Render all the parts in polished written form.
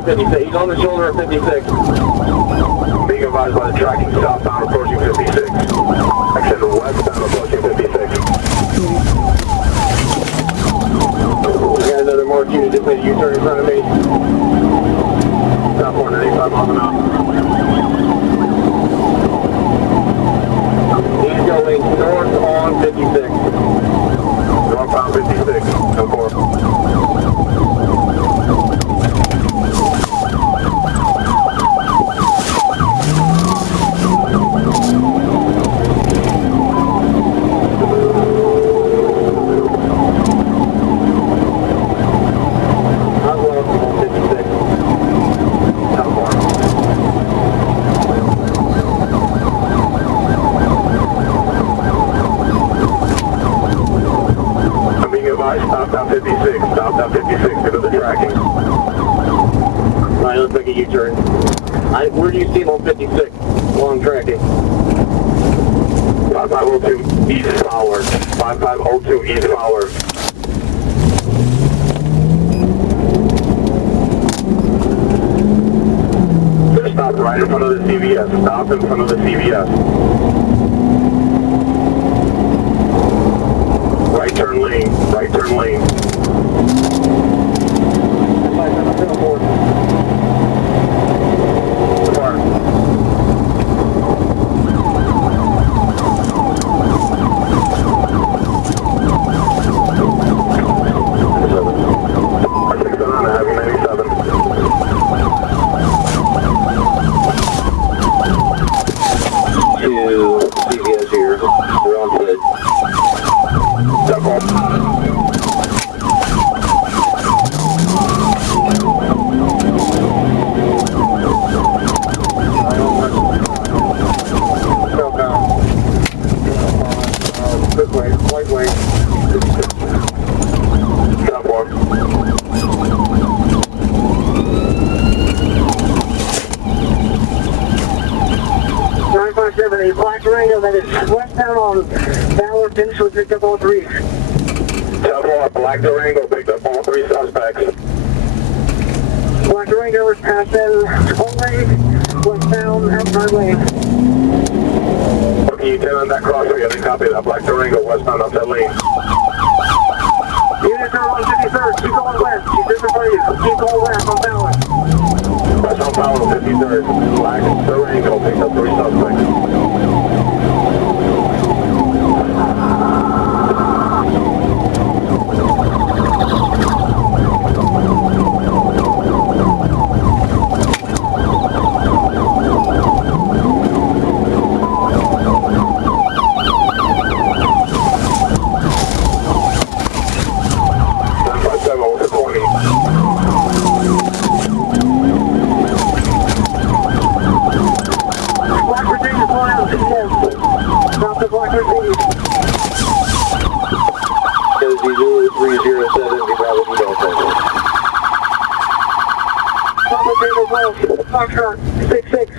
of 56. He's on the shoulder of 56. Being advised by the tracking southbound approaching 56. Exit westbound approaching 56. I got another mark unit just made a U-turn in front of me. South 185 miles an hour. He's going north on 56. Northbound 56. No more. Southbound 56, southbound 56, go to the tracking. Alright, let's make a U-turn. Where do you see him on 56? Long tracking. 5502 East Fowler. 5502 East Fowler. Just stop right in front of the CVS. Stop in front of the CVS. Right turn lane. Right turn lane. A black Durango that is westbound on Ballard, Pinchwood, picked up all three. Southbound black Durango picked up all three suspects. Black Durango is passing toll lane, westbound outside lane. Okay, you 10 on that crossway, I didn't copy that. Black Durango westbound outside lane. Units are on 53rd, keep going west, she's in for you. Keep going west on Ballard. West on Ballard, 53rd. Black Durango picked up three suspects. Foxtrot, 66.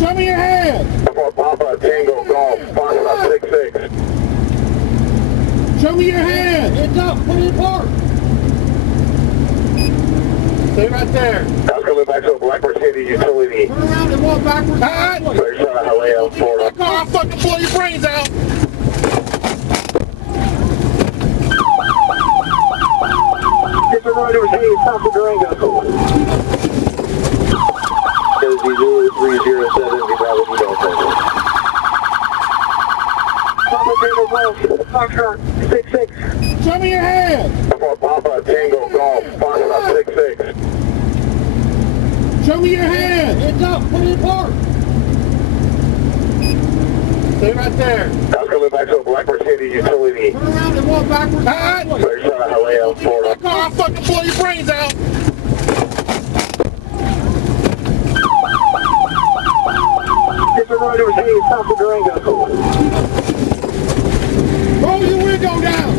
Show me your hand! Papa Tango Golf, Foxtrot 66. Show me your hand! Hands up, put it in park! Stay right there. Now coming back to a black Mercedes utility. Turn around and walk backwards. Alright! Clear shot of Haleo, Florida. I'll fucking blow your brains out! Mr. Reuters, hey, stop the Durango. Zulu 307, Bravo Delta. Papa Tango Golf, Foxtrot, 66. Show me your hand! Papa Tango Golf, Foxtrot 66. Show me your hand! Hands up, put it in park! Stay right there. Now coming back to a black Mercedes utility. Turn around and walk backwards. Alright! Clear shot of Haleo, Florida. I'll fucking blow your brains out! Mr. Reuters, hey, stop the Durango. Roll your window down!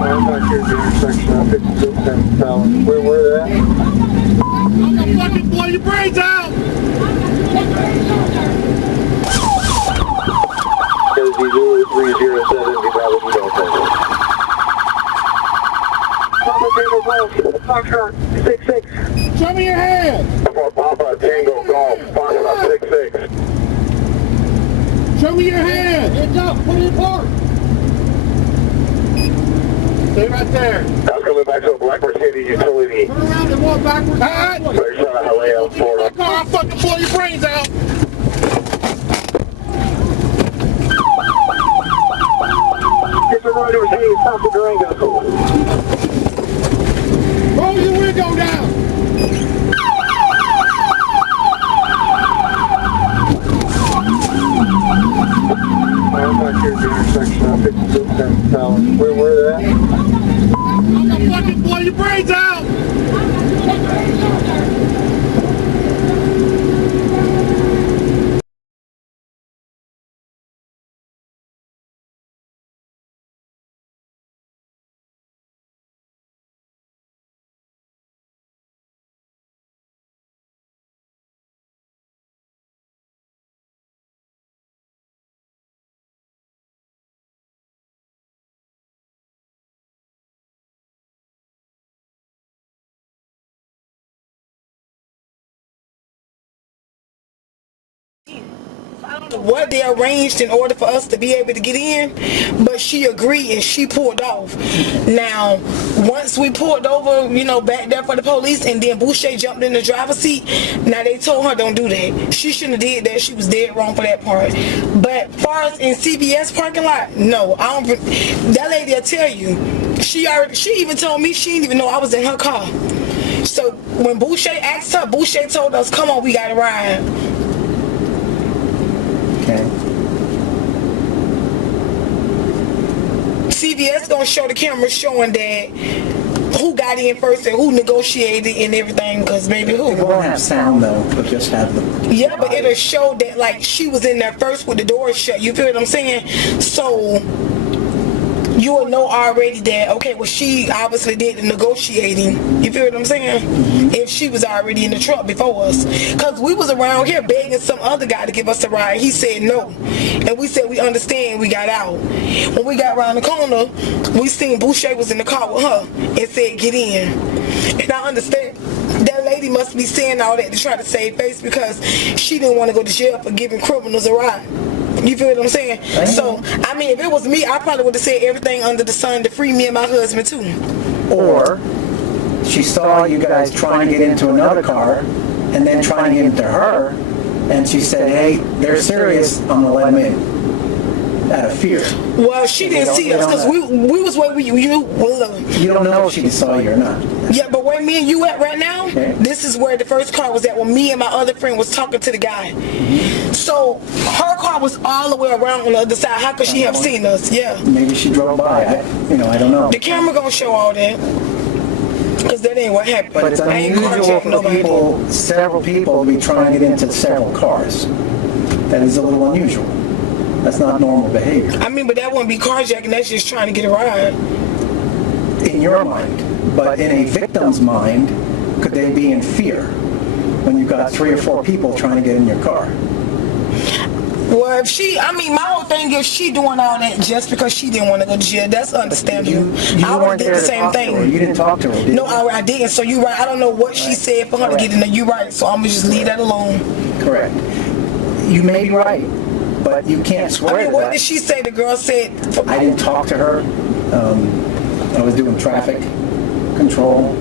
I'm back here at the intersection of 56 and Fallon. Where were they at? I'm gonna fucking blow your brains out! Zulu 307, Bravo Delta. Foxtrot 66. Show me your hand. For Papa Tango Golf, Foxtrot 66. Show me your hand. Hands up. Put it in park. Stay right there. That's coming back to a Black Mercedes utility. Turn around and walk backwards. Alright. They're trying to lay out Florida. I'll fucking blow your brains out. Get the right over here. Stop the Durango. Roll your window down. I'm back here at the intersection of 56 and Town. Where were they at? I'm gonna fucking blow your brains out. What they arranged in order for us to be able to get in, but she agreed and she pulled off. Now, once we pulled over, you know, back there for the police, and then Boucher jumped in the driver's seat. Now they told her don't do that. She shouldn't have did that. She was dead wrong for that part. But far as in CVS parking lot, no, I don't. That lady will tell you. She even told me she didn't even know I was in her car. So when Boucher asked her, Boucher told us, "Come on, we got to ride." Okay. CVS gonna show the camera showing that who got in first and who negotiated and everything, because maybe who. It won't have sound though, it'll just have the... Yeah, but it'll show that like she was in there first with the door shut. You feel what I'm saying? So you will know already that, okay, well, she obviously did the negotiating. You feel what I'm saying? If she was already in the truck before us. Because we was around here begging some other guy to give us a ride. He said no. And we said we understand. We got out. When we got around the corner, we seen Boucher was in the car with her and said, get in. And I understand. That lady must be saying all that to try to save face because she didn't want to go to jail for giving criminals a ride. You feel what I'm saying? So, I mean, if it was me, I probably would have said everything under the sun to free me and my husband too. Or she saw you guys trying to get into another car and then trying to get into her, and she said, hey, they're serious, I'm going to let them in. Out of fear. Well, she didn't see us because we was where you don't know if she saw you or not. Yeah, but where me and you at right now, okay. This is where the first car was at when me and my other friend was talking to the guy. So her car was all the way around on the other side. How could she have seen us? Yeah. Maybe she drove by. I don't know. The camera gonna show all that. Because that ain't what happened. But it's unusual for several people to be trying to get into several cars. That is a little unusual. That's not normal behavior. I mean, but that wouldn't be carjacking. That's just trying to get a ride. In your mind. But in a victim's mind, could they be in fear when you've got 3 or 4 people trying to get in your car? Well, if my whole thing is she doing all that just because she didn't want to go to jail. That's understandable. I would have did the same thing. You didn't talk to her, did you? No, I didn't. So you're right. I don't know what she said for her to get in there. You're right. So I'm going to just leave that alone. Correct. You may be right, but you can't swear to that. What did she say? The girl said... I didn't talk to her. I was doing traffic control.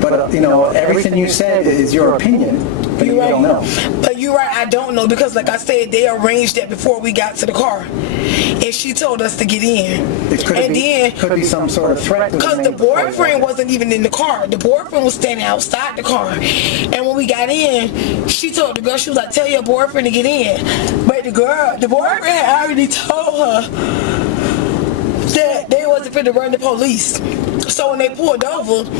But, everything you said is your opinion, but you don't know. But you're right, I don't know, because like I said, they arranged that before we got to the car. And she told us to get in. It could be some sort of threat. Because the boyfriend wasn't even in the car. The boyfriend was standing outside the car. And when we got in, she told the girl, she was like, tell your boyfriend to get in. But the boyfriend had already told her that they wasn't fit to run the police. So when they pulled over,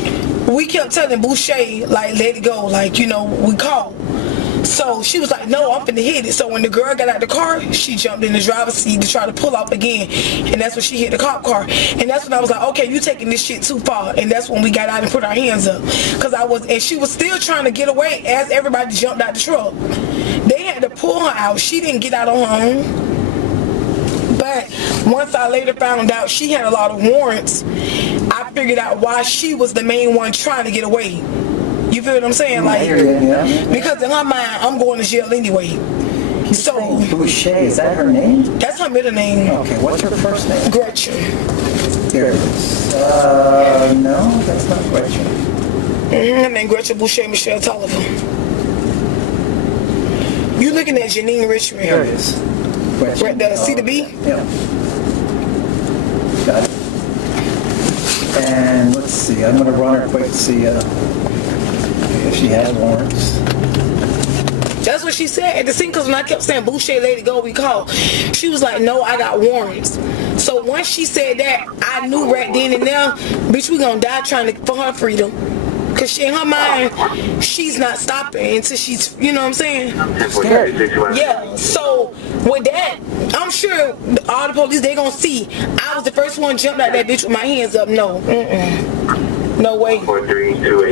we kept telling Boucher, like, let it go, like, we called. So she was like, no, I'm finna hit it. So when the girl got out the car, she jumped in the driver's seat to try to pull off again. And that's when she hit the cop car. And that's when I was like, okay, you taking this shit too far. And that's when we got out and put our hands up. And she was still trying to get away as everybody jumped out the truck. They had to pull her out. She didn't get out on her own. But Once I later found out she had a lot of warrants, I figured out why she was the main one trying to get away. You feel what I'm saying? Like, because in her mind, I'm going to jail anyway. So, Boucher, is that her name? That's her middle name. Okay, what's her first name? Gretchen. Here it is. No, that's not Gretchen. Her name Gretchen Boucher Michelle Tolliver. You looking at Janine Richmond. Here it is. Gretchen. Right there, see the B? Yeah. Got it. And let's see, I'm gonna run her quick to see if she has warrants. That's what she said at the scene, because when I kept saying, Boucher, lady, go, we call. She was like, no, I got warrants. So once she said that, I knew right then and there, bitch, we gonna die trying to, for her freedom. Because she, in her mind, she's not stopping until she's, you know what I'm saying? Scared. Yeah, so with that, I'm sure all the police, they gonna see. I was the first one jumped out that bitch with my hands up. No, no way.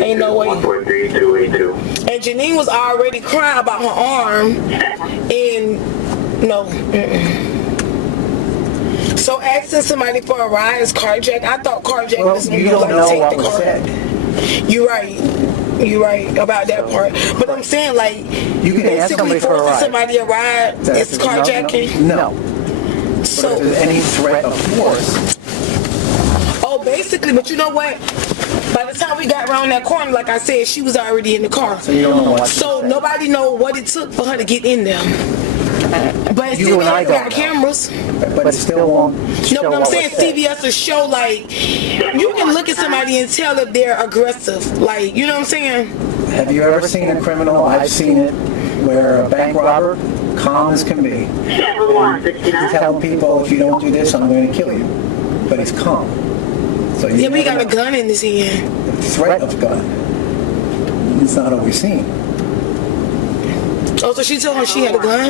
Ain't no way. And Janine was already crying about her arm, and no. So asking somebody for a ride is carjack. I thought carjack was when you like take the car. You're right about that part. But I'm saying, like, you can ask somebody for a ride. Somebody a ride, it's carjacking. No. So if there's any threat of force. Oh, basically, but you know what? By the time we got around that corner, like I said, she was already in the car. So you don't know what. So nobody know what it took for her to get in there. But You and I CVS don't got know. cameras. But it still won't. No, but I'm saying CVS will show, like, you can look at somebody and tell if they're aggressive. Like, you know what I'm saying? Have you ever seen a criminal? I've seen it, where a bank robber, calm as can be. He's telling people, if you don't do this, I'm going to kill you. But he's calm. So you Yeah, but he got a know. gun in his hand. The threat of gun. It's not always seen. Oh, so she told her she had a gun?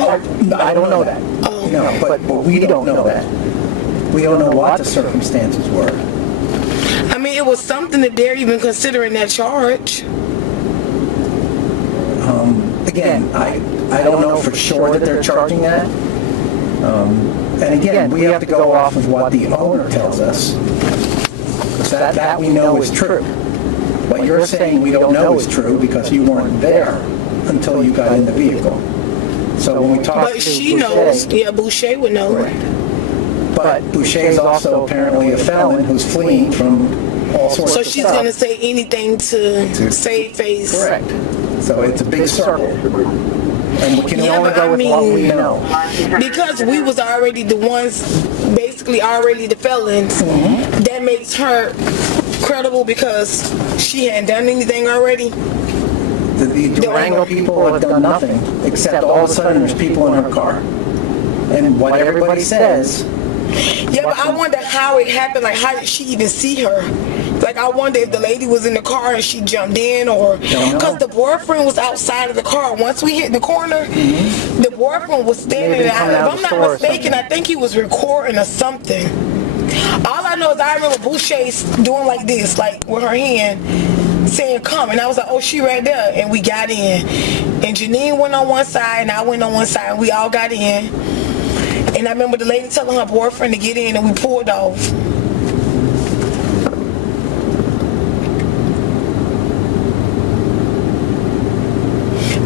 I don't know that. Oh. No, but we don't know that. We don't know what the circumstances were. I mean, it was something that they're even considering that charge. Again, I don't know for sure that they're charging that. And again, we have to go off of what the owner tells us. Because that we know is true. What you're saying we don't know is true because you weren't there until you got in the vehicle. So when we talk But to she Boucher, knows. Yeah, Boucher would know. right. But Boucher is also apparently a felon who's fleeing from all sorts So of she's stuff. going to say anything to save face. Correct. So it's a big circle. And we can Yeah, only but go I with what we mean, know. because we was already the ones, basically already the felons, that makes her credible because she hadn't done anything already. The Durango people have done nothing except all of a sudden there's people in her car. And what everybody says. Yeah, but I wonder how it happened. Like, how did she even see her? Like, I wonder if the lady was in the car and she jumped in, or because the boyfriend was outside of the car. Once we hit the corner, the boyfriend was standing there. If I'm not mistaken, I think he was recording or something. All I know is I remember Boucher doing like this, like with her hand, saying come, and I was like, oh, she right there. And we got in, and Janine went on one side and I went on one side, and we all got in. And I remember the lady telling her boyfriend to get in, and we pulled off.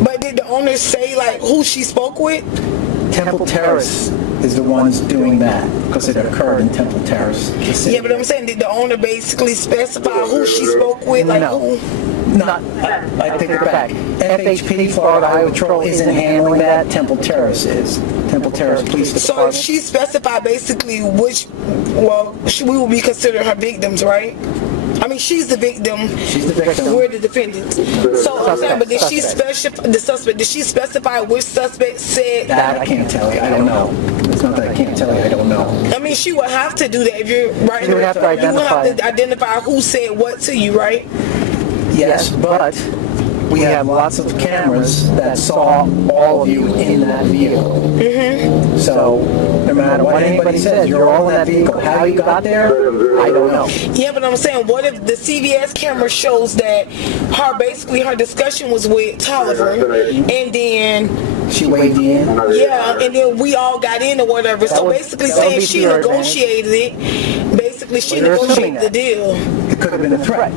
But did the owner say like who she spoke with? Temple Terrace is the ones doing that because it occurred in Temple Terrace. the city. Yeah, but I'm saying, did the owner basically specify who she spoke with? Like No. who? Not, I take it back. FHP, Florida Highway Patrol, isn't handling that. Temple Terrace is. Temple Terrace Police So Department. she specified basically which, well, we will be considered her victims, right? I mean, she's the victim. She's the victim. We're the defendants. So I'm saying, but did she specify the suspect? Did she specify which suspect said? That I can't tell you. I don't know. It's not that I can't tell you. I don't know. I mean, she would have to do that if you're right. You would have to identify. You would have to identify who said what to you, right? Yes, but we have lots of cameras that saw all of you in that vehicle. Mm-hmm. So no matter what anybody says, you're all in that vehicle. How you got there, I don't know. Yeah, but I'm saying, what if the CVS camera shows that her discussion was with Tolliver, and then She waved you in. Yeah, and then we all got in or whatever. So would- basically that would saying be she to your negotiated it. Basically, she Well, you're assuming negotiated the deal. It could have been a threat.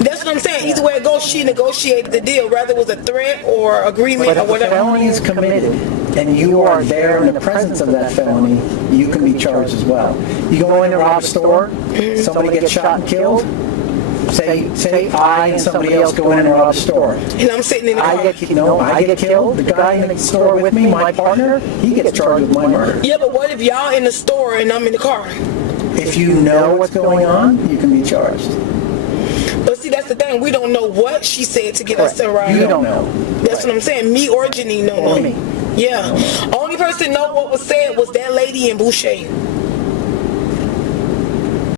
That's what I'm saying. Either way it goes, she negotiated the deal, whether it was a threat or agreement But or if a whatever. felony is committed and you are there in the presence of that felony, you can be charged as well. You go in and rob a store, somebody gets shot and killed. Say I and somebody else go in and rob a store. And I'm sitting in the car. I get killed. The guy in the store with me, my partner, he gets charged with my murder. Yeah, but what if y'all in the store and I'm in the car? If you know what's going on, you can be charged. But see, that's the thing. We don't know what she said to get us to ride. You don't know. That's what I'm saying. Me or Janine don't know. Or me. Yeah. Only person know what was said was that lady in Boucher.